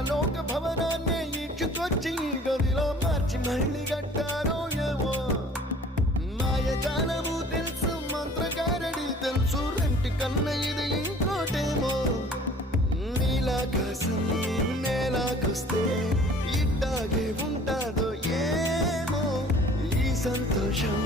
పరలోక భవనాన్ని ఈడ్చుకొచ్చి గదిలో మార్చి మళ్ళీ కట్టారో ఏమో. మాయజాలము తెలుసు, మంత్రకారడి తెలుసు, రెంటి కన్న ఇది ఇంకోటేమో. నీలాకాశం నేలాకొస్తే ఇట్టాగే ఉంటాదో ఏమో. ఈ సంతోషం